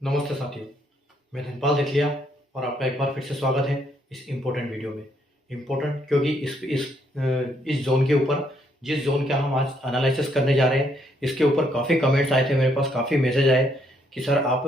नमस्ते साथियों, मैं धनपाल देथलिया और आपका एक बार फिर से स्वागत है इस इम्पोर्टेंट वीडियो में। इम्पोर्टेंट क्योंकि इस जोन के ऊपर, जिस जोन का हम आज एनालिसिस करने जा रहे हैं, इसके ऊपर काफ़ी कमेंट्स आए थे मेरे पास, काफ़ी मैसेज आए कि सर आप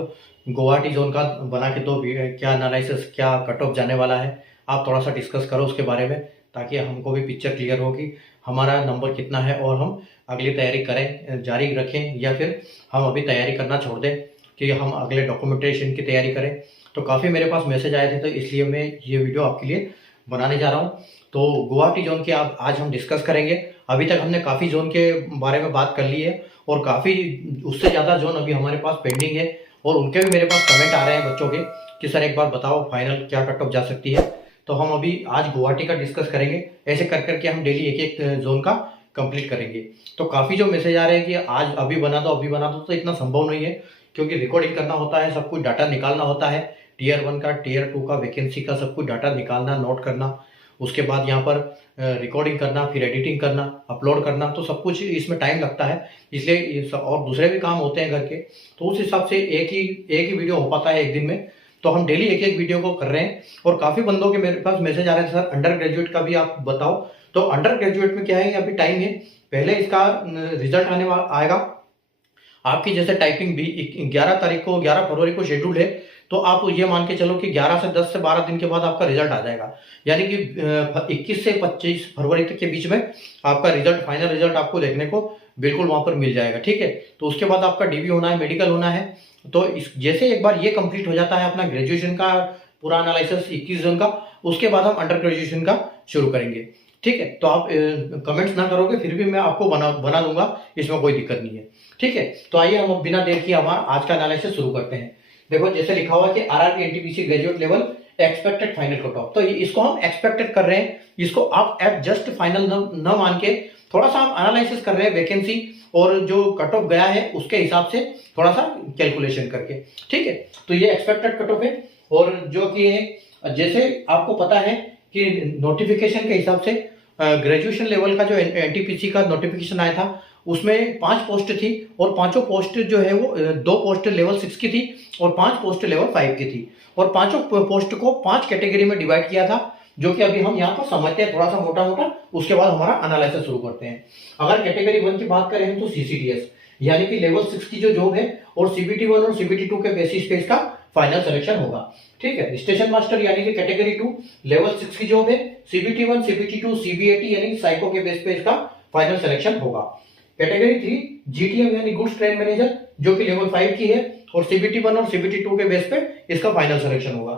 गुवाहाटी जोन का बना के दो, क्या एनालिसिस, क्या कट ऑफ जाने वाला है, आप थोड़ा सा डिस्कस करो उसके बारे में, ताकि हमको भी पिक्चर क्लियर हो कि हमारा नंबर कितना है और हम अगली तैयारी करें, जारी रखें, या फिर हम अभी तैयारी करना छोड़ दें कि हम अगले डॉक्यूमेंटेशन की तैयारी करें। तो काफ़ी मेरे पास मैसेज आए थे, तो इसलिए मैं ये वीडियो आपके लिए बनाने जा रहा हूँ। तो गुवाहाटी जोन की आज हम डिस्कस करेंगे। अभी तक हमने काफ़ी जोन के बारे में बात कर ली है और काफ़ी उससे ज़्यादा जोन अभी हमारे पास पेंडिंग है, और उनके भी मेरे पास कमेंट आ रहे हैं बच्चों के कि सर एक बार बताओ फाइनल क्या कट ऑफ जा सकती है। तो हम अभी आज गुवाहाटी का डिस्कस करेंगे। ऐसे कर करके हम डेली एक एक जोन का कंप्लीट करेंगे। तो काफ़ी जो मैसेज आ रहे हैं कि आज अभी बना दो, अभी बना दो, तो इतना संभव नहीं है, क्योंकि रिकॉर्डिंग करना होता है, सब कुछ डाटा निकालना होता है, टीयर 1 का, टीयर 2 का, वैकेंसी का सब कुछ डाटा निकालना, नोट करना, उसके बाद यहाँ पर रिकॉर्डिंग करना, फिर एडिटिंग करना, अपलोड करना, तो सब कुछ इसमें टाइम लगता है। इसलिए और दूसरे भी काम होते हैं घर के, तो उस हिसाब से एक ही वीडियो हो पाता है एक दिन में। तो हम डेली एक एक वीडियो को कर रहे हैं, और काफ़ी बंदों के मेरे पास मैसेज आ रहे थे सर अंडर ग्रेजुएट का भी आप बताओ। तो अंडर ग्रेजुएट में क्या है, अभी टाइम है, पहले इसका रिजल्ट आने वाला आएगा आपकी। जैसे टाइपिंग भी 11 तारीख को, 11 फरवरी को शेड्यूल है, तो आप ये मान के चलो कि 11 से 10 से 12 दिन के बाद आपका रिजल्ट आ जाएगा। यानी कि 21 से 25 फरवरी तक के बीच में आपका रिजल्ट, फाइनल रिजल्ट आपको देखने को बिल्कुल वहां पर मिल जाएगा। ठीक है, तो उसके बाद आपका डीबी होना है, मेडिकल होना है। तो जैसे एक बार ये कंप्लीट हो जाता है अपना ग्रेजुएशन का पूरा एनालिसिस 21 जून का, उसके बाद हम अंडर ग्रेजुएशन का शुरू करेंगे। ठीक है, तो आप कमेंट्स ना करोगे फिर भी मैं आपको बना दूंगा, इसमें कोई दिक्कत नहीं है। ठीक है, तो आइए हम बिना देर किए हमारा आज का एनालिसिस शुरू करते हैं। देखो जैसे लिखा हुआ कि RRB NTPC graduate level expected final cut off, तो इसको हम एक्सपेक्टेड कर रहे हैं, इसको आप एट जस्ट फाइनल न मान के थोड़ा सा हम एनालिसिस कर रहे हैं वैकेंसी और जो कट ऑफ गया है उसके हिसाब से थोड़ा सा कैलकुलेशन करके। ठीक है, तो ये एक्सपेक्टेड कट ऑफ है, और जो कि जैसे आपको पता है कि नोटिफिकेशन के हिसाब से ग्रेजुएशन लेवल का जो एनटीपीसी का नोटिफिकेशन आया था उसमें 5 पोस्ट थी, और पांचों पोस्ट जो है वो 2 पोस्ट लेवल 6 की थी और 5 पोस्ट लेवल 5 की थी, और पांचों पोस्ट को 5 कैटेगरी में डिवाइड किया था, जो कि अभी हम यहाँ पर समझते हैं थोड़ा सा मोटा मोटा, उसके बाद हमारा एनालिसिस शुरू करते हैं। अगर कैटेगरी 1 की बात करें तो सीसीटीएस यानी कि लेवल 6 की जो जॉब है, और सीबीटी 1 और सीबीटी 2 के बेसिस पे इसका फाइनल सिलेक्शन होगा। ठीक है, स्टेशन मास्टर यानी कि कैटेगरी 2 लेवल 6 की जॉब है, सीबीटी 1, सीबीटी 2, सीबीएटी यानी साइको के बेस पे इसका फाइनल सिलेक्शन होगा। कैटेगरी 3 जीटीएम यानी गुड्स ट्रेन मैनेजर, जो कि लेवल 5 की है, और सीबीटी 1 और सीबीटी 2 के बेस पे इसका फाइनल सिलेक्शन होगा।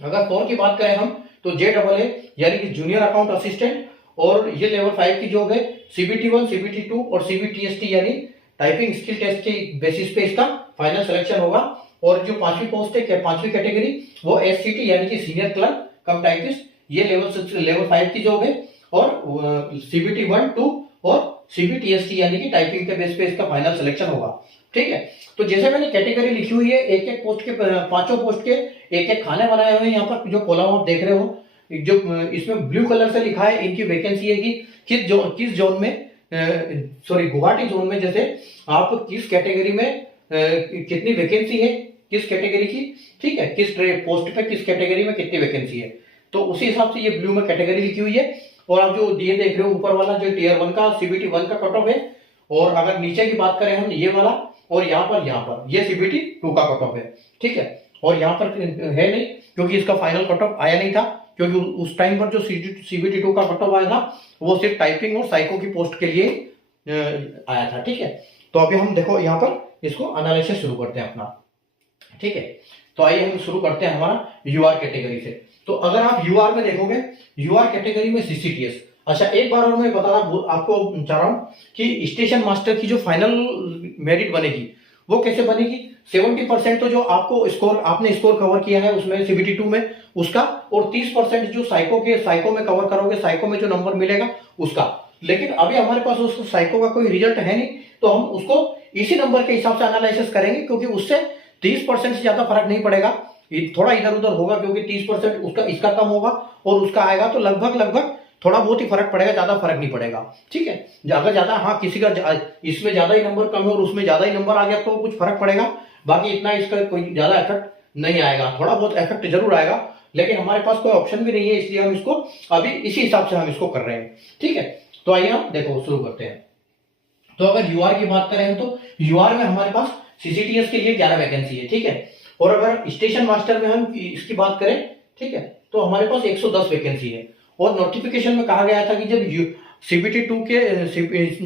अगर 4 की बात करें हम तो जेडबलए यानी कि जूनियर अकाउंट असिस्टेंट, और ये लेवल 5 की जॉब है, सीबीटी 1, सीबीटी 2 और सीबीटीएसटी यानी टाइपिंग स्किल टेस्ट के बेसिस पे इसका फाइनल सिलेक्शन होगा। और जो 5वीं पोस्ट है, 5वीं कैटेगरी, वो एससीटी यानी कि सीनियर क्लर्क कम टाइपिस्ट, ये लेवल 5 की जॉब है, और सीबीटी 1, 2 और सीबीटीएसटी यानी कि टाइपिंग के बेस पे इसका फाइनल सिलेक्शन होगा। ठीक है, तो जैसे मैंने कैटेगरी लिखी हुई है, एक एक पोस्ट के, पांचों पोस्ट के एक एक खाने बनाए हुए हैं। यहाँ पर जो कॉलम आप देख रहे हो, जो इसमें ब्लू कलर से लिखा है, इनकी वैकेंसी है कि किस जोन में, सॉरी गुवाहाटी जोन में, जैसे आप किस कैटेगरी में कितनी वैकेंसी है, किस कैटेगरी की। ठीक है, किस पोस्ट पे किस कैटेगरी में कितनी वैकेंसी है, तो उसी हिसाब से ये ब्लू में कैटेगरी लिखी हुई है। और आप जो ये देख रहे हो ऊपर वाला जो टीयर 1 का सीबीटी 1 का कट ऑफ है, और अगर नीचे की बात करें हम ये वाला, और यहाँ पर ये सीबीटी 2 का कट ऑफ है। ठीक है, और यहाँ पर है नहीं, क्योंकि इसका फाइनल कट ऑफ आया नहीं था, क्योंकि उस टाइम पर जो सीबीटी 2 का कट ऑफ आया था वो सिर्फ टाइपिंग और साइको की पोस्ट के लिए आया था। ठीक है, तो अभी हम देखो यहाँ पर इसको एनालिसिस शुरू करते हैं अपना। ठीक है, तो आइए हम शुरू करते हैं हमारा यूआर कैटेगरी से। तो अगर आप यूआर में देखोगे, यूआर कैटेगरी में सीसीटीएस, अच्छा एक बार और मैं बताना आपको चाह रहा हूं कि स्टेशन मास्टर की जो फाइनल मेरिट बनेगी वो कैसे बनेगी। 70% तो जो आपने स्कोर कवर किया है उसमें सीबीटी 2 में उसका, और 30% जो साइको में कवर करोगे, साइको में जो नंबर मिलेगा उसका। लेकिन अभी हमारे पास उस साइको का कोई रिजल्ट है नहीं, तो हम उसको इसी नंबर के हिसाब से एनालिसिस करेंगे, क्योंकि उससे 30% से ज्यादा फर्क नहीं पड़ेगा, थोड़ा इधर उधर होगा, क्योंकि 30% उसका इसका कम होगा और उसका आएगा, तो लगभग थोड़ा बहुत ही फर्क पड़ेगा, ज्यादा फर्क नहीं पड़ेगा। ठीक है, अगर ज्यादा, हाँ किसी का इसमें ज्यादा ही नंबर कम है और उसमें ज्यादा ही नंबर आ गया तो कुछ फर्क पड़ेगा, बाकी इतना इसका कोई ज्यादा इफेक्ट नहीं आएगा, थोड़ा बहुत इफेक्ट जरूर आएगा, लेकिन हमारे पास कोई ऑप्शन भी नहीं है, इसलिए हम इसको अभी इसी हिसाब से हम इसको कर रहे हैं। ठीक है, तो आइए हम देखो शुरू करते हैं। तो अगर यूआर की बात करें तो यूआर में हमारे पास सीसीटीएस के लिए 11 वैकेंसी है। ठीक है, और अगर स्टेशन मास्टर में हम इसकी बात करें, ठीक है, तो हमारे पास 110 वैकेंसी है। और नोटिफिकेशन में कहा गया था कि जब सीबीटी 2 के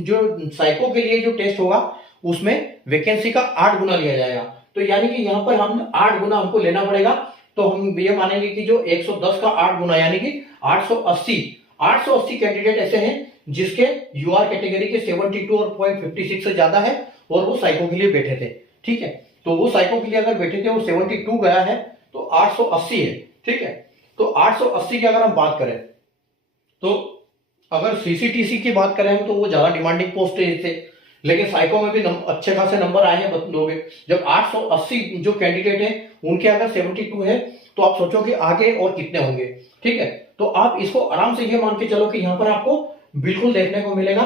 जो साइको के लिए जो टेस्ट होगा उसमें वैकेंसी का 8 गुना लिया जाएगा। तो यानी कि यहाँ पर हम 8 गुना हमको लेना पड़ेगा। तो हम ये मानेंगे कि जो 110 का 8 गुना यानी कि 880 कैंडिडेट ऐसे हैं जिसके यूआर कैटेगरी के 72 और 0.56 से ज्यादा है और वो साइको के लिए बैठे थे। ठीक है, तो वो साइको के लिए अगर बैठे थे, वो 72 गया है तो 880 है। ठीक है, तो 880 की अगर हम बात करें तो अगर सीसीटीसी की बात करें हम तो वो ज्यादा डिमांडिंग पोस्ट थे, लेकिन साइको में भी अच्छे खासे नंबर आए हैं लोग। जब 880 जो कैंडिडेट हैं उनके अगर 72 है तो आप सोचो कि आगे और कितने होंगे। ठीक है, तो आप इसको आराम से ये मान के चलो कि यहाँ पर आपको बिल्कुल देखने को मिलेगा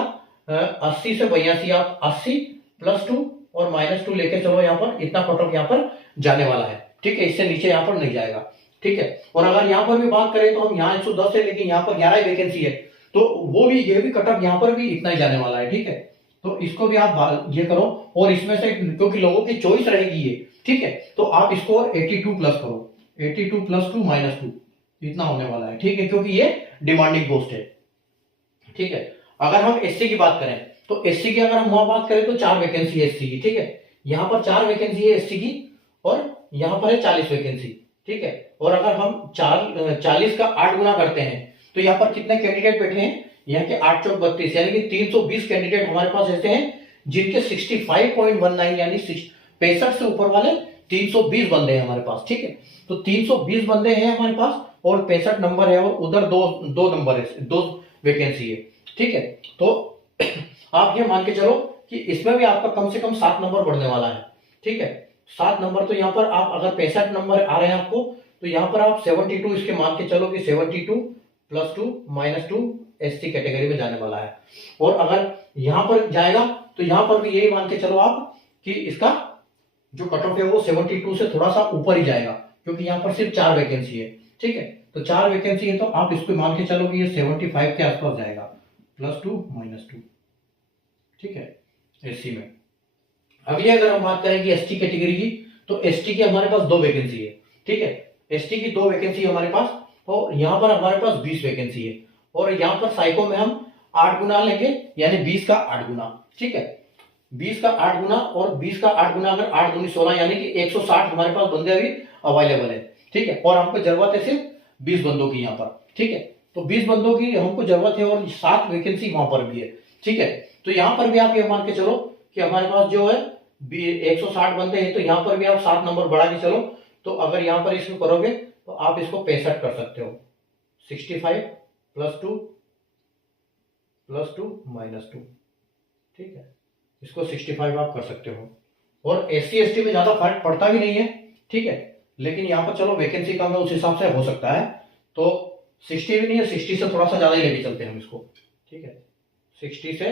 80 से 82, आप 80 +2 और -2 लेके चलो, यहाँ पर इतना कट ऑफ यहाँ पर जाने वाला है। ठीक है, इससे नीचे यहाँ पर नहीं जाएगा। ठीक है, और अगर यहाँ पर भी बात करें तो हम यहाँ 110 है, लेकिन यहाँ पर 11 वैकेंसी है, तो वो भी ये भी कट ऑफ यहाँ पर भी इतना ही जाने वाला है। ठीक है, तो इसको भी आप ये करो, और इसमें से क्योंकि लोगों की चॉइस रहेगी ये, ठीक है, तो आप इसको 82 प्लस करो, 82 + 2 -2 इतना होने वाला है। ठीक है, क्योंकि ये डिमांडिंग पोस्ट है। ठीक है, अगर हम एससी की बात करें तो एससी की अगर हम वहां बात करें तो 4 वैकेंसी है एससी की। ठीक है, यहाँ पर 4 वैकेंसी है एससी की, और यहाँ पर है 40 वैकेंसी। ठीक है, और अगर हम 40 का 8 गुना करते हैं तो यहाँ पर कितने कैंडिडेट बैठे हैं, यहाँ के 8 चौक 32 यानी कि 320 कैंडिडेट हमारे पास ऐसे हैं जिनके 65.19 यानी 65 से ऊपर वाले 320 बंदे हैं हमारे पास। ठीक है, तो 320 बंदे हैं हमारे पास और 65 नंबर है, और उधर दो नंबर है, 2 वैकेंसी है। ठीक है, तो आप ये मान के चलो कि इसमें भी आपका कम से कम 7 नंबर बढ़ने वाला है। ठीक है, 7 नंबर, तो यहाँ पर आप अगर 65 नंबर आ रहे हैं आपको, तो यहाँ पर आप 72 इसके मान के चलो कि 72 + 2 -2 एससी कैटेगरी में जाने वाला है। और अगर यहाँ पर जाएगा तो यहाँ पर भी यही मान के चलो आप कि इसका जो कट ऑफ है वो 72 से थोड़ा सा ऊपर ही जाएगा, क्योंकि यहाँ पर सिर्फ 4 वैकेंसी है। ठीक है, तो 4 वैकेंसी है, तो आप इसको मान के चलो कि ये 75 के आसपास जाएगा, +2 -2। ठीक है, एससी में। अगली अगर हम बात करें कि एसटी कैटेगरी की, तो एसटी की हमारे पास 2 वैकेंसी है। ठीक है, एसटी की 2 वैकेंसी हमारे पास, तो यहाँ पर हमारे पास 20 वैकेंसी है, और यहाँ पर साइको में हम 8 गुना लेंगे यानी 20 का 8 गुना। ठीक है, 20 का 8 गुना, और 20 का 8 गुना अगर 8 दूनी 16 यानी कि 160 हमारे पास बंदे अभी अवेलेबल है। ठीक है, और हमको जरूरत है सिर्फ 20 बंदों की यहाँ पर। ठीक है, तो 20 बंदों की हमको जरूरत है, और 7 वैकेंसी वहां पर भी है। ठीक है, तो यहाँ पर भी आप ये मान के चलो कि हमारे पास जो है 160 बंदे हैं, तो यहाँ पर भी आप 7 नंबर बढ़ा के चलो, तो अगर यहाँ पर इसको करोगे तो आप इसको 65 कर सकते हो, 65 + 2 + 2 -2। ठीक है, इसको 65 आप कर सकते हो, और एससी एसटी में ज्यादा फर्क पड़ता भी नहीं है। ठीक है, लेकिन यहाँ पर चलो वैकेंसी कम है, उस हिसाब से हो सकता है, तो 60 भी नहीं है, 60 से थोड़ा सा ज्यादा ही लेके चलते हैं हम इसको। ठीक है, 60 से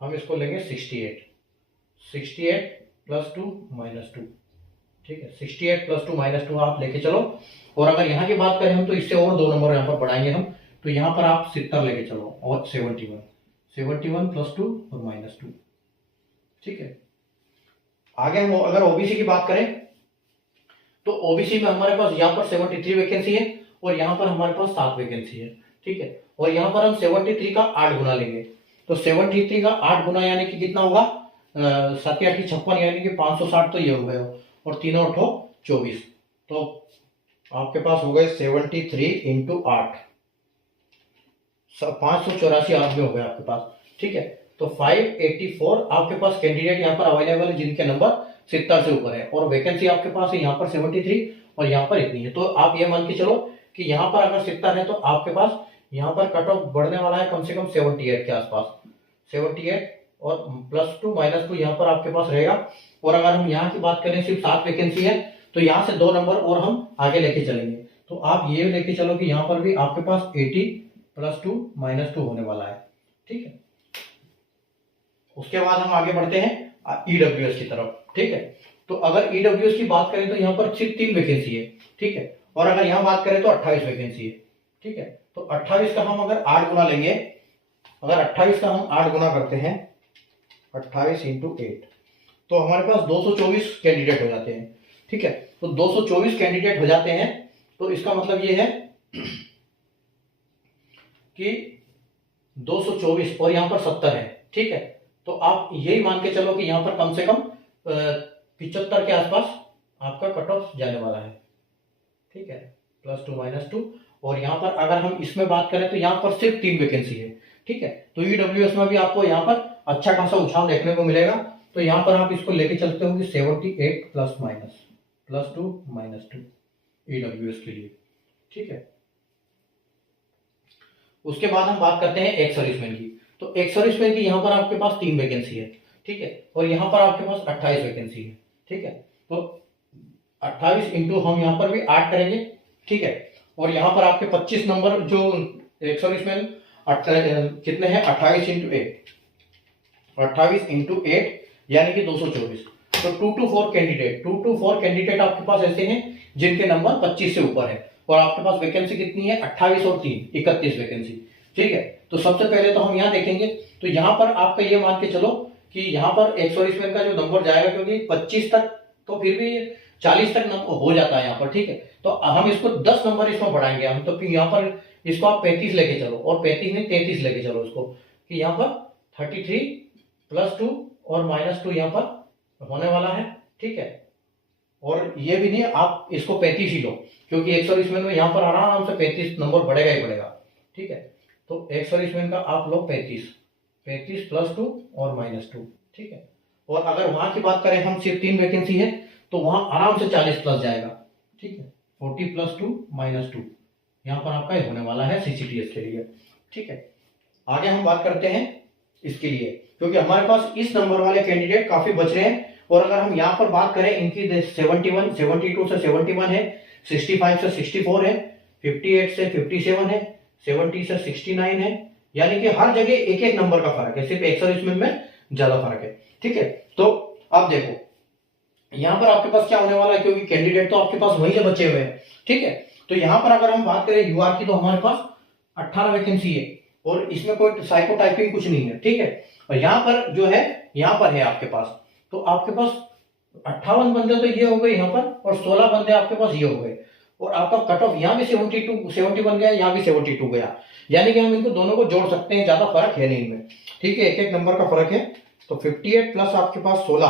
हम इसको लेंगे 68 + 2 -2। ठीक है, 68 + 2 -2 आप लेके चलो, और अगर यहाँ की बात करें हम तो इससे और 2 नंबर यहाँ पर बढ़ाएंगे हम, तो यहाँ पर आप 70 लेके चलो, और 71 + 2 और -2। ठीक है, आगे हम अगर ओबीसी की बात करें तो ओबीसी में हमारे पास यहाँ पर 73 वैकेंसी है, और यहाँ पर हमारे पास 7 वैकेंसी है। ठीक है, और यहाँ पर हम 73 का 8 गुना लेंगे, तो 73 का 8 गुना यानी कि कितना होगा, 7 8 56 यानी कि 560, तो ये हो गए, और 3 और 24, तो आपके पास हो गए 73 × 8, 584 आदमी हो गए आपके पास। ठीक है, तो 584 आपके पास कैंडिडेट यहाँ पर अवेलेबल है जिनके नंबर 70 से ऊपर है, और वैकेंसी आपके पास है यहाँ पर 73 और यहाँ पर इतनी है। तो आप ये मान के चलो कि यहाँ पर अगर 70 है तो आपके पास यहाँ पर कट ऑफ बढ़ने वाला है कम से कम 78 के आसपास, 78 और +2 -2 यहाँ पर आपके पास रहेगा। और अगर हम यहाँ की बात करें सिर्फ 7 वैकेंसी है, तो यहाँ से 2 नंबर और हम आगे लेके चलेंगे, तो आप ये लेके चलो कि यहाँ पर भी आपके पास 80 + 2 -2 होने वाला है। ठीक है, उसके बाद हम आगे बढ़ते हैं ईडब्ल्यूएस की तरफ, ठीक है। तो अगर ईडब्ल्यूएस की बात करें तो यहाँ पर सिर्फ 3 वैकेंसी है, ठीक है। और अगर यहाँ बात करें तो 28 वैकेंसी है, ठीक है। तो 28 का हम अगर 8 गुना लेंगे, अगर 28 का हम 8 गुना करते हैं, 28 इंटू 8, तो हमारे पास 224 कैंडिडेट हो जाते हैं, ठीक है। तो 224 कैंडिडेट हो जाते हैं, तो इसका मतलब ये है कि 224 और यहाँ पर 70 है, ठीक है। तो आप यही मान के चलो कि यहाँ पर कम से कम 75 के आसपास आपका कट ऑफ जाने वाला है, ठीक है, +2 -2। और यहाँ पर अगर हम इसमें बात करें तो यहाँ पर सिर्फ 3 वैकेंसी है, ठीक है। तो ईडब्ल्यूएस में भी आपको यहाँ पर अच्छा खासा उछाल देखने को मिलेगा। तो यहाँ पर आप इसको लेके चलते हो कि 78 +2 -2 ईडब्ल्यूएस के लिए, ठीक है। उसके बाद हम बात करते हैं एक्स सर्विसमैन की। तो एक्स सर्विसमैन की यहाँ पर आपके पास 3 वैकेंसी है, ठीक है। और यहाँ पर आपके पास 28 वैकेंसी है, ठीक है। तो 28 इंटू हम यहाँ पर भी 8 करेंगे, ठीक है। और यहाँ पर आपके 25 नंबर जो एक्स सर्विसमैन कितने हैं, 28 इंटू 8, 28 इंटू 8 यानी कि 224। तो 2 to 4 कैंडिडेट आपके पास ऐसे हैं जिनके नंबर 25 से ऊपर है। और आपके पास वैकेंसी कितनी है, 28 और 3 31 वैकेंसी, ठीक है। तो सबसे पहले तो हम यहाँ देखेंगे, तो यहाँ पर आपका ये मान के चलो कि यहाँ पर एक्स सर्विसमैन का जो नंबर जाएगा, क्योंकि 25 तक तो फिर भी 40 तक नंबर हो जाता है यहाँ पर, ठीक है। तो हम इसको 10 नंबर इसमें बढ़ाएंगे हम, तो यहाँ पर इसको आप 35 लेके चलो, और 35 में 33 लेके चलो इसको, कि यहाँ पर 33 +2 और -2 यहाँ पर होने वाला है, ठीक है। और ये भी नहीं, आप इसको 35 ही लो, क्योंकि एक सर्विसमैन में यहाँ पर आराम से 35 नंबर बढ़ेगा ही बढ़ेगा, ठीक है। तो एक सर्विसमैन का आप लो 35 +2 और -2, ठीक है। और अगर वहां की बात करें, हम सिर्फ 3 वैकेंसी है, तो वहां आराम से 40 प्लस जाएगा, ठीक है। 40 +2 -2 यहाँ पर आपका होने वाला है सीसीटीएस के लिए, ठीक है। आगे हम बात करते हैं इसके लिए, क्योंकि हमारे पास इस नंबर वाले कैंडिडेट काफी बच रहे हैं। और अगर हम यहाँ पर बात करें, इनकी 71 72 से 71 है, 65 से 64 है, 58 से 57 है, 70 से 69 है, यानी कि हर जगह एक एक नंबर का फर्क है, सिर्फ एक सर्विसमैन में ज्यादा फर्क है, ठीक है। तो अब देखो यहाँ पर आपके पास क्या होने वाला है, क्योंकि कैंडिडेट तो आपके पास वहीं से बचे हुए हैं, ठीक है। तो यहाँ पर अगर हम बात करें यूआर की, तो हमारे पास 18 वैकेंसी है, और इसमें कोई साइको टाइपिंग कुछ नहीं है, ठीक है। और यहाँ पर जो है, यहाँ पर है आपके पास, तो आपके पास 58 बंदे तो ये हो गए यहाँ पर, और 16 बंदे आपके पास ये हो गए। और आपका कट ऑफ यहाँ भी 70 बन गया, यहाँ भी 72 गया, यानी कि हम इनको दोनों को जोड़ सकते हैं, ज्यादा फर्क है नहीं इनमें, ठीक है, एक एक नंबर का फर्क है। तो 58 प्लस आपके पास 16,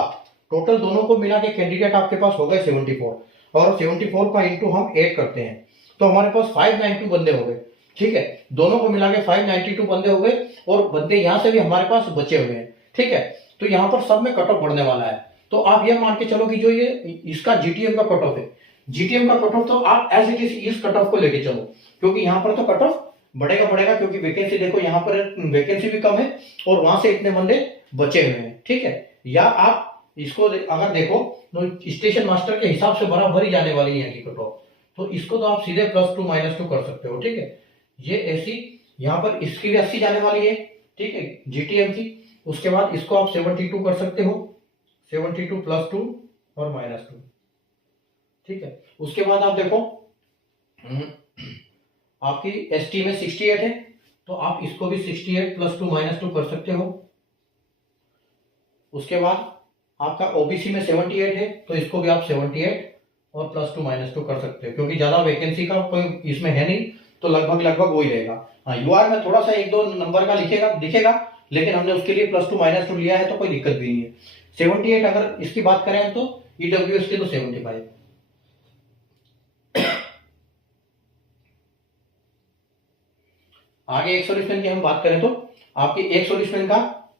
टोटल दोनों को मिला के कैंडिडेट आपके पास हो गए 74। और 74 का इंटू हम 8 करते हैं, तो हमारे पास 592 बंदे हो गए, ठीक है। दोनों को मिला के 592 बंदे हो गए, और बंदे यहाँ से भी हमारे पास बचे हुए हैं, ठीक है। तो यहाँ पर सब में कट ऑफ बढ़ने वाला है। तो आप ये मान के चलो कि जो ये इसका जीटीएम का कट ऑफ है, जीटीएम का कट ऑफ, तो आप एज इट इज इस कट ऑफ को लेके चलो, क्योंकि यहाँ पर तो कट ऑफ बढ़ेगा, क्योंकि वैकेंसी देखो, यहाँ पर वैकेंसी भी कम है, और वहां से इतने बंदे बचे हुए हैं, ठीक है। या आप इसको अगर देखो तो स्टेशन मास्टर के हिसाब से बराबर ही जाने वाली है कट ऑफ, तो इसको तो आप सीधे +2 -2 कर सकते हो, ठीक है। ये ऐसी यहाँ पर इसकी भी 80 जाने वाली है, ठीक है, जीटीएम की। उसके बाद इसको आप 72 कर सकते हो, 72 +2 और -2, ठीक है। उसके बाद आप देखो आपकी एसटी में 68 है, तो आप इसको भी 68 +2 -2 कर सकते हो। उसके बाद आपका ओबीसी में 78 है, तो इसको भी आप 78 और +2 -2 कर सकते हो, क्योंकि ज्यादा वैकेंसी का कोई इसमें है नहीं, तो लगभग वही रहेगा। हाँ, यूआर में थोड़ा सा 1-2 नंबर का दिखेगा, लेकिन हमने उसके लिए +2 -2 लिया है, तो कोई दिक्कत भी नहीं है। 78 अगर इसकी बात करें तो ईडब्ल्यूएस के तो 75। आगे एक सर्विसमैन की हम बात करें तो आपके एक सर्विसमैन का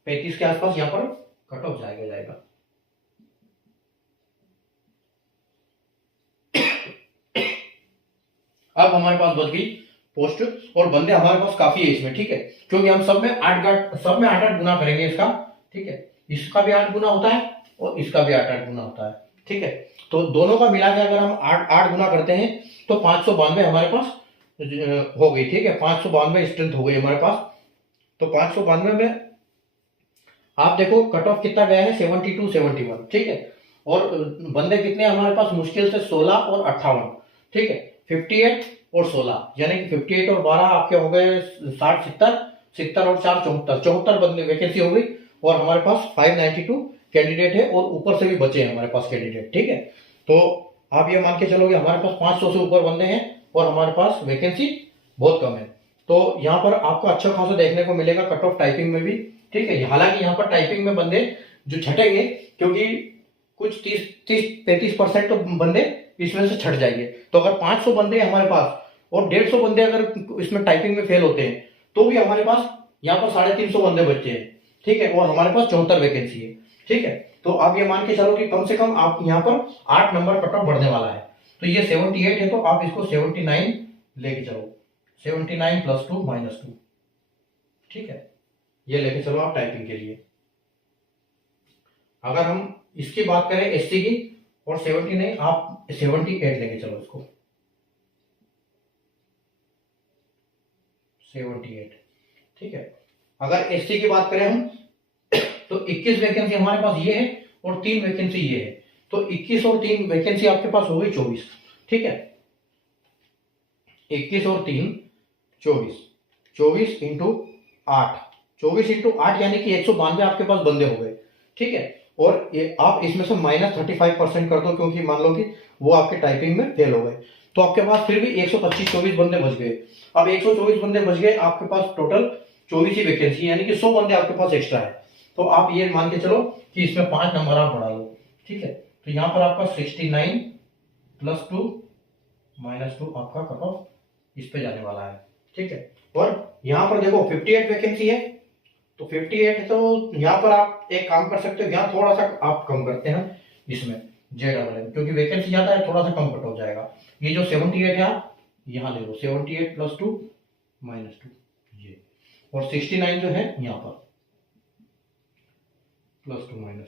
35 के आसपास यहाँ पर कट ऑफ जाएगा। अब हमारे पास बच गई पोस्ट, और बंदे हमारे पास काफी है इसमें, ठीक है, क्योंकि हम सब में 8 गुना करेंगे इसका, ठीक है। इसका भी 8 गुना होता है, और इसका भी 8 गुना होता है, ठीक है। तो दोनों का मिला के अगर हम 8 गुना करते हैं, तो 592 हमारे पास हो गई, ठीक है। 592 स्ट्रेंथ हो गई हमारे पास। तो 592 में आप देखो कट ऑफ कितना गया है 72 71, ठीक है। और बंदे कितने हमारे पास, मुश्किल से 16 और 58, ठीक है। 58 और 16 यानी कि 58 और 12 आपके हो गए 60 70, 70 और 4 74, 74 बंदे वैकेंसी हो गई। और हमारे पास 592 कैंडिडेट है और ऊपर से भी बचे हैं हमारे पास कैंडिडेट, ठीक है। तो आप ये मान के चलोगे हमारे पास 500 से ऊपर बंदे हैं और हमारे पास वैकेंसी बहुत कम है। तो यहाँ पर आपको अच्छा खासा देखने को मिलेगा कट ऑफ टाइपिंग में भी, ठीक है। हालांकि यहाँ पर टाइपिंग में बंदे जो छटेंगे, क्योंकि कुछ 30-33% तो बंदे इसमें से छट जाएंगे। तो अगर 500 बंदे हमारे पास और 150 बंदे अगर इसमें टाइपिंग में फेल होते हैं तो भी हमारे पास यहाँ पर 350 बंदे बच्चे हैं, ठीक है। और हमारे पास 74 वैकेंसी है, ठीक है। तो आप ये मान के चलो कि कम से कम आप यहाँ पर 8 नंबर कट ऑफ बढ़ने वाला है। तो ये 78 है तो आप इसको 79 लेके चलो, 79 + 2 - 2, ठीक है। ये लेके चलो आप टाइपिंग के लिए। अगर हम इसकी बात करें एससी की, और 79 आप 78 लेके चलो इसको, 78, ठीक है। अगर एससी की बात करें हम तो 21 वैकेंसी हमारे पास ये है और 3 वैकेंसी ये है। तो 21 और 3 वैकेंसी आपके पास हो गई 24, ठीक है। 21 और 3 24, 24 इंटू 8, 24 इंटू 8 यानी कि 192 आपके पास बंदे हो गए, ठीक है। और ये आप इसमें से -35% कर दो, क्योंकि मान लो कि वो आपके टाइपिंग में फेल हो गए, तो आपके पास फिर भी 125-24 बंदे बच गए। अब 124 बंदे बच गए, आपके पास टोटल 24 ही वैकेंसी, यानी कि 100 बंदे आपके पास एक्स्ट्रा है। तो आप ये मान के चलो कि इसमें 5 नंबर आप बढ़ा लो, ठीक है। तो यहाँ पर आपका 69 + 2 - 2 आपका कट ऑफ इस पे जाने वाला है, ठीक है। और यहाँ पर देखो 58 वैकेंसी है, तो 58, तो यहाँ पर आप एक काम कर सकते हो, यहाँ थोड़ा सा आप कम करते हैं इसमें JEE, क्योंकि वैकेंसी ज्यादा है, थोड़ा सा कम कट हो जाएगा। ये जो 78 है आप यहाँ ले लो, 78 + 2 - 2 ये, और 69 जो है यहाँ पर +2 - 2,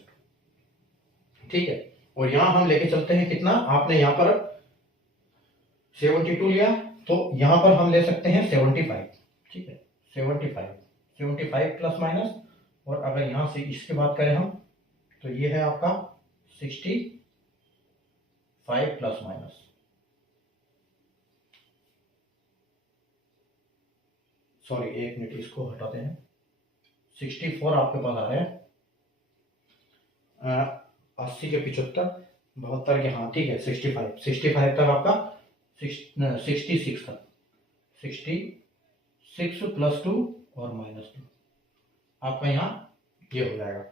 ठीक है। और यहाँ हम लेके चलते हैं कितना, आपने यहाँ पर 72 लिया, तो यहाँ पर हम ले सकते हैं 75, ठीक है। 75 प्लस माइनस, और अगर यहाँ से इसके बात करें हम तो ये है आपका 65 प्लस माइनस, सॉरी एक मिनट इसको हटाते हैं, 64 आपके पास आ रहे हैं, 80 के 75, 72 के, हाँ ठीक है, 65 तक आपका 66 तक, 66 + 2 और -2 आपका यहाँ ये हो जाएगा,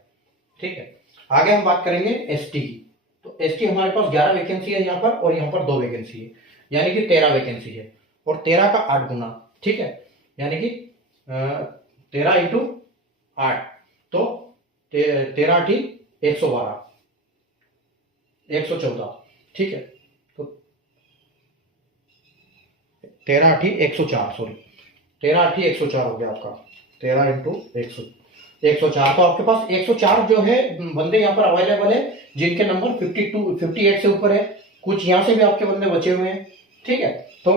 ठीक है। आगे हम बात करेंगे एसटी की। तो एसटी हमारे पास 11 वैकेंसी है यहाँ पर, और यहाँ पर 2 वैकेंसी है, यानी कि 13 वैकेंसी है, और 13 का 8 गुना, ठीक है, यानी कि 13 × 8, तो 13 × 8 112, 114, ठीक है। तो 13 × 8 104, सॉरी 13 × 8 104 हो गया आपका, 13 × 104, तो आपके पास 104 जो है बंदे यहाँ पर अवेलेबल है, जिनके नंबर 52 58 से ऊपर है, कुछ यहाँ से भी आपके बंदे बचे हुए हैं, ठीक है। तो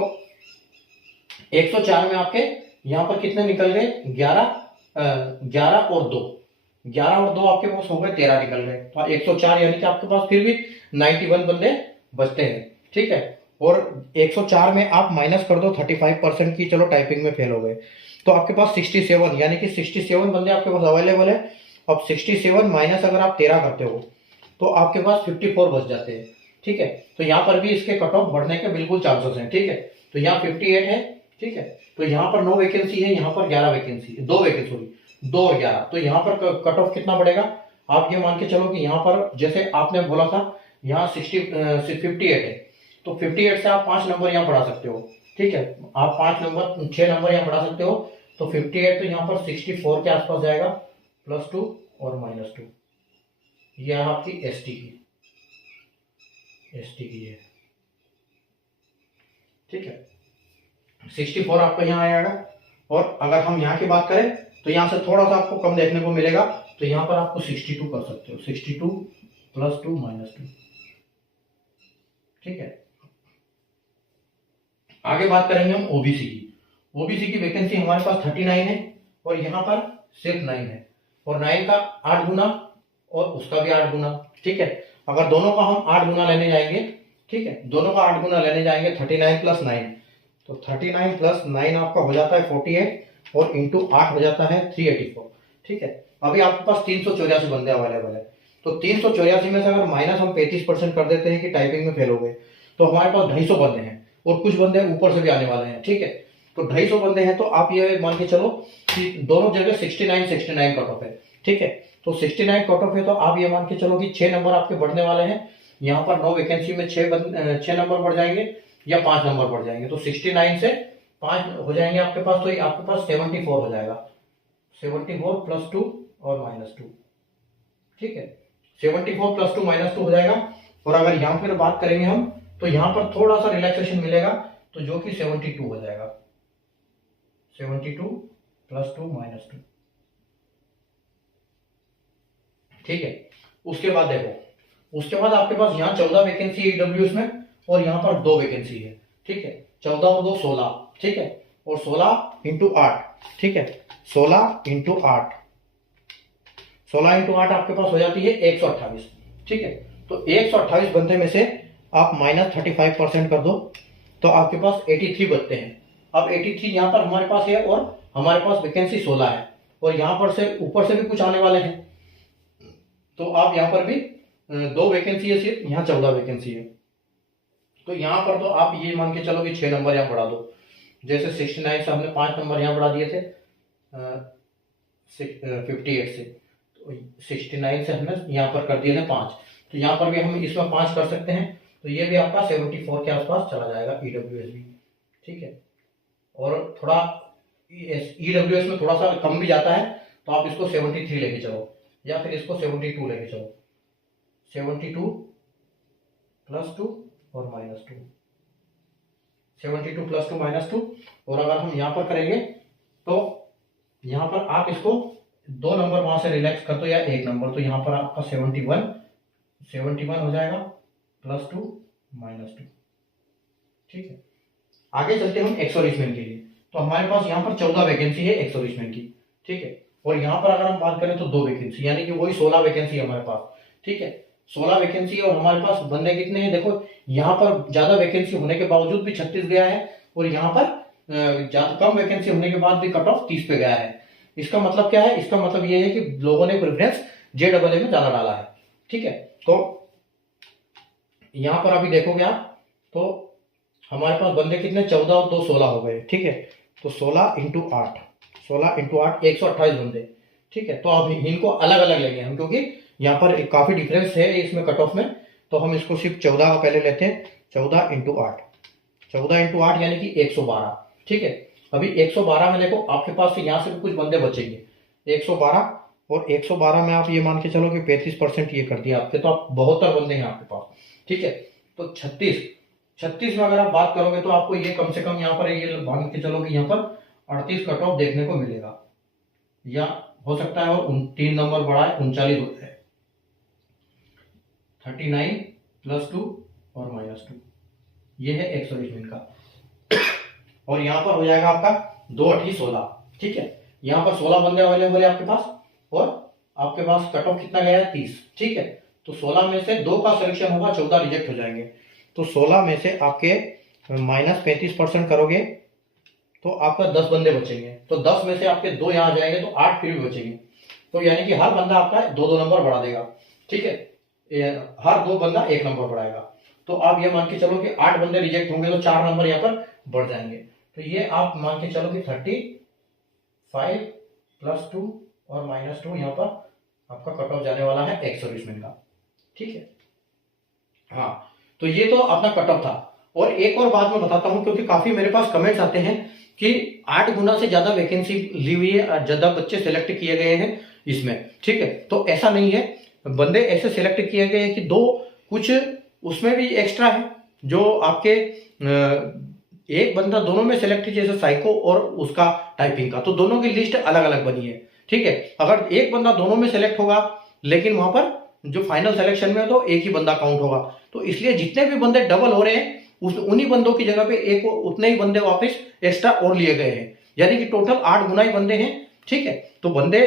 104 में आपके यहाँ पर कितने निकल गए, 11 और 2, 11 और 2 आपके पास हो गए 13 निकल गए, तो 104 यानी कि आपके पास फिर भी 91 बंदे बचते हैं, ठीक है। और 104 में आप माइनस कर दो 35% की, चलो टाइपिंग में फेल हो गए, तो आपके पास 67, यानी कि 67 बंदे आपके पास अवेलेबल है। अब 67 माइनस अगर आप 13 करते हो तो आपके पास 54 बच जाते हैं, ठीक है। तो यहाँ पर भी इसके कट ऑफ बढ़ने के बिल्कुल चांसेस हैं, ठीक है। तो यहाँ 58 है, ठीक है। तो यहाँ पर 9 वैकेंसी है, यहाँ पर 11 वैकेंसी, 2 वैकेंसी, सॉरी 2 और 11, तो यहाँ पर कट ऑफ कितना बढ़ेगा, आप ये मान के चलो कि यहाँ पर जैसे आपने बोला था यहाँ 58 है, तो 58 से आप 5 नंबर यहाँ बढ़ा सकते हो, ठीक है। आप 6 नंबर यहाँ बढ़ा सकते हो, तो 58 तो यहाँ पर 64 के आसपास जाएगा, +2 और -2, यह आपकी एसटी की है, ठीक है। 64 आपका यहाँ आएगा। और अगर हम यहाँ की बात करें तो यहाँ से थोड़ा सा आपको कम देखने को मिलेगा, तो यहाँ पर आपको 62 कर सकते हो, 62 + 2 - 2, ठीक है। आगे बात करेंगे हम ओबीसी की। ओबीसी की वैकेंसी हमारे पास 39 है, और यहाँ पर सिर्फ 9 है, और 9 का 8 गुना और उसका भी 8 गुना, ठीक है। अगर दोनों का हम 8 गुना लेने जाएंगे, ठीक है, दोनों का 8 गुना लेने जाएंगे 39 प्लस 9, तो 39 प्लस 9 आपका हो जाता है 48 और इंटू 8 हो जाता है 384, ठीक है। अभी आपके पास 384 बंदे अवेलेबल है, तो 384 में से अगर माइनस हम 35% कर देते हैं कि टाइपिंग में फेल हो गए, तो हमारे पास 250 बंदे हैं और कुछ बंदे ऊपर से भी आने वाले हैं, ठीक है। तो 250 बंदे हैं, तो आप ये मान के चलो कि दोनों जगह 69 कट ऑफ है, ठीक है। तो 69 कट ऑफ है, तो आप ये मान के चलो कि 6 नंबर आपके बढ़ने वाले हैं। यहाँ पर 9 वैकेंसी में 6 नंबर बढ़ जाएंगे या 5 नंबर बढ़ जाएंगे, तो 69 से 5 हो जाएंगे आपके पास, तो ये आपके पास 74 हो जाएगा, 74 प्लस 2 और माइनस 2, ठीक है। 74 प्लस 2 माइनस 2 हो जाएगा। और अगर यहाँ पर बात करेंगे हम, तो यहाँ पर थोड़ा सा रिलैक्सेशन मिलेगा, तो जो कि 72 हो जाएगा, 72 प्लस 2 माइनस 2, ठीक है। उसके बाद देखो, उसके बाद आपके पास यहाँ 14 वैकेंसी है ईडब्ल्यूएस में और यहाँ पर 2 वैकेंसी है, ठीक है। 14 और 2 16, ठीक है, और 16 इंटू 8, ठीक है, 16 इंटू 8, 16 इंटू 8 आपके पास हो जाती है 128, ठीक है। तो 128 बंदे में से आप माइनस 35% कर दो, तो आपके पास 83 बचते हैं। अब 83 यहाँ पर हमारे पास है और हमारे पास वैकेंसी 16 है और यहाँ पर से ऊपर से भी कुछ आने वाले हैं, तो आप यहाँ पर भी 2 वैकेंसी है सिर्फ, यहाँ 14 वैकेंसी है, तो यहाँ पर तो आप ये मान के चलो कि 6 नंबर यहाँ बढ़ा दो। जैसे 69 से हमने 5 नंबर यहाँ बढ़ा दिए थे 58 से, तो 69 से हमने यहाँ पर कर दिए थे 5, तो यहाँ पर भी हम इसमें 5 कर सकते हैं, तो ये भी आपका 74 के आसपास चला जाएगा ईडब्ल्यूएस भी, ठीक है। और थोड़ा ईडब्ल्यूएस में थोड़ा सा कम भी जाता है, तो आप इसको 73 लेके चलो या फिर इसको 72 लेके चलो, 72 प्लस 2 और माइनस 2, 72 प्लस 2 माइनस 2। और अगर हम यहाँ पर करेंगे, तो यहाँ पर आप इसको 2 नंबर वहां से रिलैक्स कर दो या 1 नंबर, तो यहाँ पर आपका 71 हो जाएगा प्लस 2 माइनस 2, ठीक है। आगे चलते हैं हम एक्सोरिशमेंट के लिए, तो हमारे पास यहाँ पर 14 वैकेंसी है एक्सोरिशमेंट की, ठीक है। और यहाँ पर अगर हम बात करें तो 2 वैकेंसी, यानी कि वही 16 वैकेंसी हमारे पास, ठीक है। 16 वैकेंसी और हमारे पास बंदे कितने हैं, देखो यहाँ पर ज्यादा वैकेंसी होने के बावजूद भी 36 गया है और यहाँ पर ज्यादा कम वैकेंसी होने के बाद भी कट ऑफ 30 पे गया है। इसका मतलब क्या है, इसका मतलब ये है कि लोगों ने प्रेफरेंस JAA में ज्यादा डाला है, ठीक है। तो यहाँ पर अभी देखोगे आप, तो हमारे पास बंदे कितने 14 और 2 16 हो गए, ठीक है। तो 16 इंटू 8, 128 बंदे, ठीक है। तो अब इनको अलग अलग लेंगे हम, क्योंकि यहाँ पर काफी डिफरेंस है इसमें कट ऑफ में, तो हम इसको सिर्फ 14 का पहले लेते हैं। 14 इंटू 8, 14 इंटू 8 यानी कि 112, ठीक है। अभी 112 में देखो आपके पास से यहाँ से भी कुछ बंदे बचेंगे, 112 और 112 में आप ये मान के चलो कि 35% ये कर दिया आपके, तो आप 72 बंदे हैं आपके पास, ठीक है। तो 36 में अगर आप बात करोगे तो आपको ये कम से कम यहाँ पर ये मान के चलो कि यहाँ पर 38 कट ऑफ देखने को मिलेगा, या हो सकता है और 3 नंबर बढ़ा है 39 होता है, 39 प्लस 2 और माइनस 2, ये है एक्सोरिशमेंट का। और यहाँ पर हो जाएगा आपका 2 8 16, ठीक है। यहाँ पर 16 बंदे अवेलेबल है आपके पास और आपके पास कट ऑफ कितना गया है 30, ठीक है। तो 16 में से 2 का सिलेक्शन होगा, 14 रिजेक्ट हो जाएंगे, तो 16 में से आपके माइनस 35% करोगे तो आपका 10 बंदे बचेंगे, तो 10 में से आपके 2 यहाँ आ जाएंगे, तो 8 फिर भी बचेंगे, तो यानी कि हर बंदा आपका 2 नंबर बढ़ा देगा, ठीक है। हर 2 बंदा 1 नंबर बढ़ाएगा, तो आप ये मान के चलो कि 8 बंदे रिजेक्ट होंगे तो 4 नंबर यहाँ पर बढ़ जाएंगे, तो ये आप मान के चलो कि 35 प्लस 2 और माइनस 2 यहाँ पर आपका कट ऑफ जाने वाला है एक्सोरिशमेंट का, ठीक है। हाँ, तो ये तो अपना कट ऑफ था। और एक और बात मैं बताता हूँ, क्योंकि काफी मेरे पास कमेंट्स आते हैं कि 8 गुना से ज्यादा वैकेंसी ली हुई है, ज्यादा बच्चे सिलेक्ट किए गए हैं इसमें, ठीक है। तो ऐसा नहीं है, बंदे ऐसे सिलेक्ट किए गए हैं कि 2 कुछ उसमें भी एक्स्ट्रा है, जो आपके एक बंदा दोनों में सिलेक्ट है, जैसे साइको और उसका टाइपिंग का, तो दोनों की लिस्ट अलग अलग बनी है, ठीक है। अगर एक बंदा दोनों में सिलेक्ट होगा, लेकिन वहां पर जो फाइनल सिलेक्शन में तो एक ही बंदा काउंट होगा, तो इसलिए जितने भी बंदे डबल हो रहे हैं उन्हीं बंदों की जगह पे एक उतने ही बंदे वापस एक्स्ट्रा और लिए गए हैं, यानी कि टोटल 8 गुना ही बंदे हैं ठीक है। तो बंदे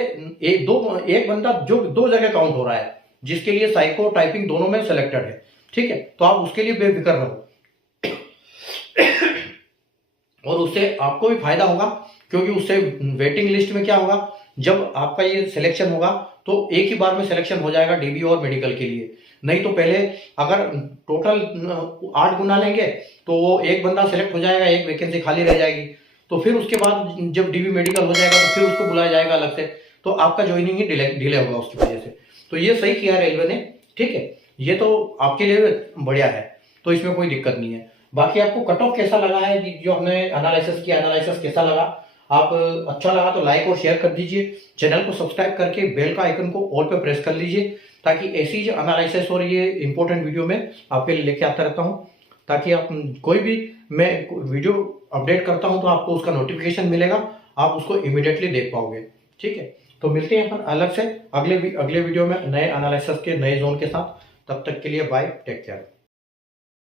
एक बंदा जो 2 जगह काउंट हो रहा है, जिसके लिए साइको टाइपिंग दोनों में सिलेक्टेड है, ठीक है, तो आप उसके लिए बेफिक्र रहो और उससे आपको भी फायदा होगा, क्योंकि उससे वेटिंग लिस्ट में क्या होगा, जब आपका ये सिलेक्शन होगा तो एक ही बार में सिलेक्शन हो जाएगा डीबी और मेडिकल के लिए। नहीं तो पहले अगर टोटल 8 गुना लेंगे तो वो एक बंदा सिलेक्ट हो जाएगा, एक वैकेंसी खाली रह जाएगी, तो फिर उसके बाद जब डीबी मेडिकल हो जाएगा तो फिर उसको बुलाया जाएगा अलग से, तो आपका ज्वाइनिंग ही डिले होगा उसकी वजह से। तो ये सही किया रेलवे ने, ठीक है, ये तो आपके लिए बढ़िया है, तो इसमें कोई दिक्कत नहीं है। बाकी आपको कट ऑफ कैसा लगा है, जो हमने एनालिसिस किया, एनालिसिस कैसा लगा, आप अच्छा लगा तो लाइक और शेयर कर दीजिए, चैनल को सब्सक्राइब करके बेल का आइकन को ऑल पे प्रेस कर लीजिए, ताकि ऐसी जो एनालिसिस और ये इंपॉर्टेंट वीडियो में आपके लिए लेके आता रहता हूँ, ताकि आप कोई भी मैं वीडियो अपडेट करता हूँ तो आपको उसका नोटिफिकेशन मिलेगा, आप उसको इमीडिएटली देख पाओगे, ठीक है। तो मिलते हैं अपन अलग से अगले वीडियो में नए एनालिसिस के नए जोन के साथ। तब तक के लिए बाय, टेक केयर।